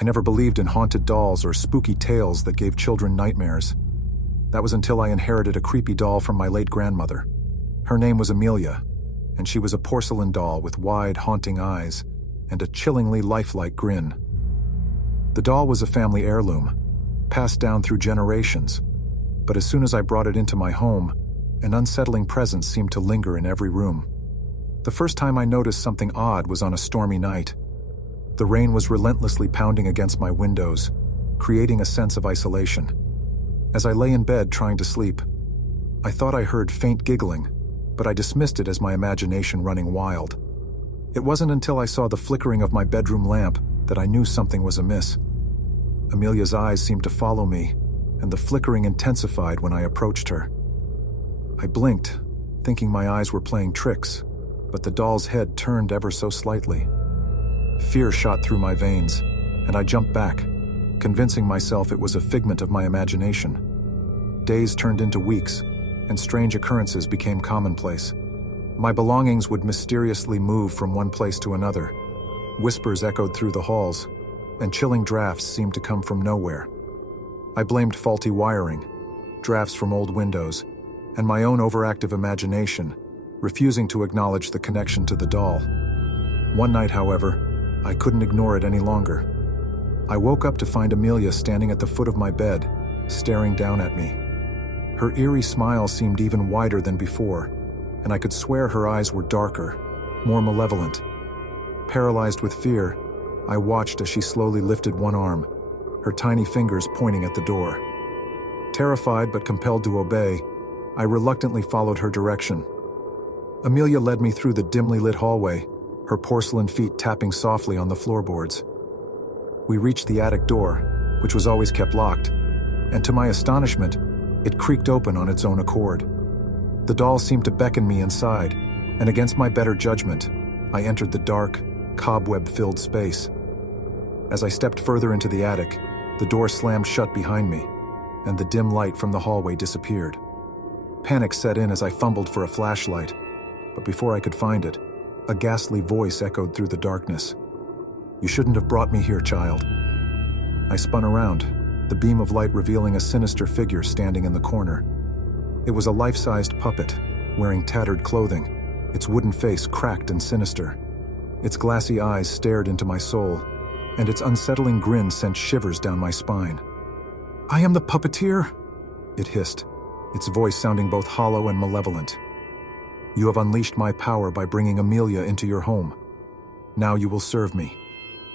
I never believed in haunted dolls or spooky tales that gave children nightmares. That was until I inherited a creepy doll from my late grandmother. Her name was Amelia, and she was a porcelain doll with wide, haunting eyes and a chillingly lifelike grin. The doll was a family heirloom, passed down through generations, but as soon as I brought it into my home, an unsettling presence seemed to linger in every room. The first time I noticed something odd was on a stormy night. The rain was relentlessly pounding against my windows, creating a sense of isolation. As I lay in bed trying to sleep, I thought I heard faint giggling, but I dismissed it as my imagination running wild. It wasn't until I saw the flickering of my bedroom lamp that I knew something was amiss. Amelia's eyes seemed to follow me, and the flickering intensified when I approached her. I blinked, thinking my eyes were playing tricks, but the doll's head turned ever so slightly. Fear shot through my veins, and I jumped back, convincing myself it was a figment of my imagination. Days turned into weeks, and strange occurrences became commonplace. My belongings would mysteriously move from one place to another. Whispers echoed through the halls, and chilling drafts seemed to come from nowhere. I blamed faulty wiring, drafts from old windows, and my own overactive imagination, refusing to acknowledge the connection to the doll. One night, however, I couldn't ignore it any longer. I woke up to find Amelia standing at the foot of my bed, staring down at me. Her eerie smile seemed even wider than before, and I could swear her eyes were darker, more malevolent. Paralyzed with fear, I watched as she slowly lifted one arm, her tiny fingers pointing at the door. Terrified but compelled to obey, I reluctantly followed her direction. Amelia led me through the dimly lit hallway, her porcelain feet tapping softly on the floorboards. We reached the attic door, which was always kept locked, and to my astonishment, it creaked open on its own accord. The doll seemed to beckon me inside, and against my better judgment, I entered the dark, cobweb-filled space. As I stepped further into the attic, the door slammed shut behind me, and the dim light from the hallway disappeared. Panic set in as I fumbled for a flashlight, but before I could find it, a ghastly voice echoed through the darkness. "You shouldn't have brought me here, child." I spun around, the beam of light revealing a sinister figure standing in the corner. It was a life-sized puppet, wearing tattered clothing, its wooden face cracked and sinister. Its glassy eyes stared into my soul, and its unsettling grin sent shivers down my spine. "I am the Puppeteer," it hissed, its voice sounding both hollow and malevolent. "You have unleashed my power by bringing Amelia into your home. Now you will serve me,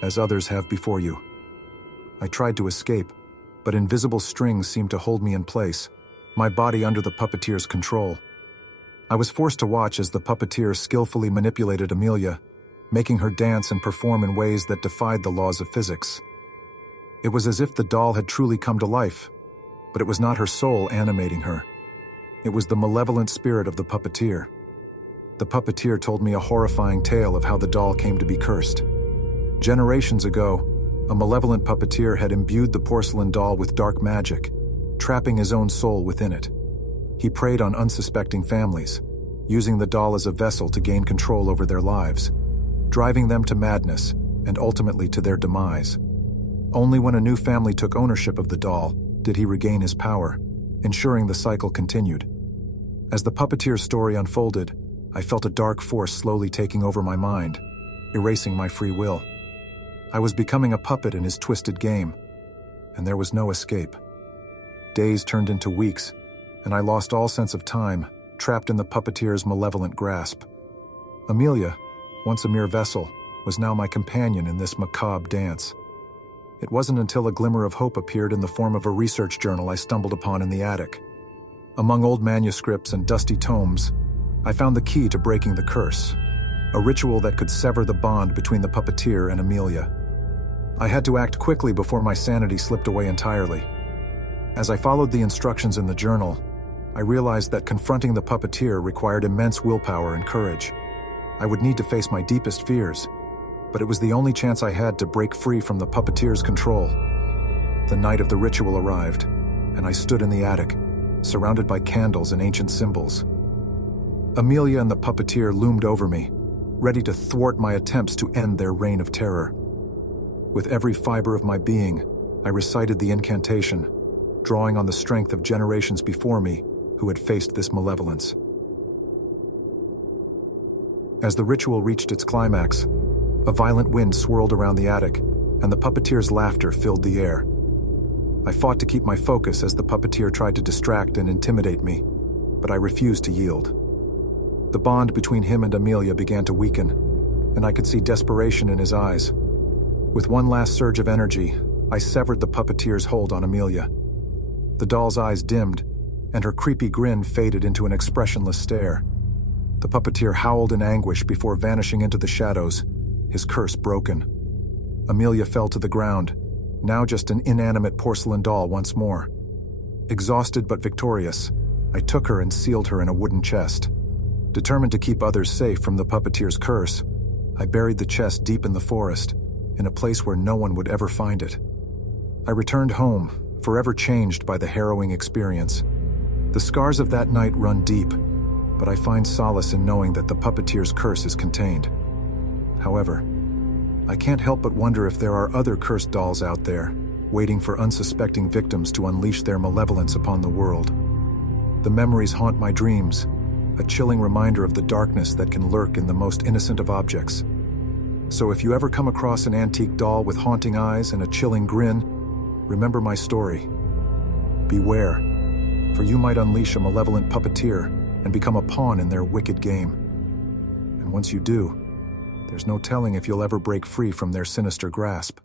as others have before you." I tried to escape, but invisible strings seemed to hold me in place, my body under the Puppeteer's control. I was forced to watch as the Puppeteer skillfully manipulated Amelia, making her dance and perform in ways that defied the laws of physics. It was as if the doll had truly come to life, but it was not her soul animating her. It was the malevolent spirit of the Puppeteer. The Puppeteer told me a horrifying tale of how the doll came to be cursed. Generations ago, a malevolent Puppeteer had imbued the porcelain doll with dark magic, trapping his own soul within it. He preyed on unsuspecting families, using the doll as a vessel to gain control over their lives, driving them to madness and ultimately to their demise. Only when a new family took ownership of the doll did he regain his power, ensuring the cycle continued. As the Puppeteer's story unfolded, I felt a dark force slowly taking over my mind, erasing my free will. I was becoming a puppet in his twisted game, and there was no escape. Days turned into weeks, and I lost all sense of time, trapped in the Puppeteer's malevolent grasp. Amelia, once a mere vessel, was now my companion in this macabre dance. It wasn't until a glimmer of hope appeared in the form of a research journal I stumbled upon in the attic. Among old manuscripts and dusty tomes, I found the key to breaking the curse, a ritual that could sever the bond between the Puppeteer and Amelia. I had to act quickly before my sanity slipped away entirely. As I followed the instructions in the journal, I realized that confronting the Puppeteer required immense willpower and courage. I would need to face my deepest fears, but it was the only chance I had to break free from the Puppeteer's control. The night of the ritual arrived, and I stood in the attic, surrounded by candles and ancient symbols. Amelia and the Puppeteer loomed over me, ready to thwart my attempts to end their reign of terror. With every fiber of my being, I recited the incantation, drawing on the strength of generations before me who had faced this malevolence. As the ritual reached its climax, a violent wind swirled around the attic, and the puppeteer's laughter filled the air. I fought to keep my focus as the puppeteer tried to distract and intimidate me, but I refused to yield. The bond between him and Amelia began to weaken, and I could see desperation in his eyes. With one last surge of energy, I severed the puppeteer's hold on Amelia. The doll's eyes dimmed, and her creepy grin faded into an expressionless stare. The puppeteer howled in anguish before vanishing into the shadows, his curse broken. Amelia fell to the ground, now just an inanimate porcelain doll once more. Exhausted but victorious, I took her and sealed her in a wooden chest. Determined to keep others safe from the puppeteer's curse, I buried the chest deep in the forest, in a place where no one would ever find it. I returned home, forever changed by the harrowing experience. The scars of that night run deep, but I find solace in knowing that the puppeteer's curse is contained. However, I can't help but wonder if there are other cursed dolls out there, waiting for unsuspecting victims to unleash their malevolence upon the world. The memories haunt my dreams, a chilling reminder of the darkness that can lurk in the most innocent of objects. So if you ever come across an antique doll with haunting eyes and a chilling grin, remember my story. Beware, for you might unleash a malevolent puppeteer and become a pawn in their wicked game. And once you do, there's no telling if you'll ever break free from their sinister grasp.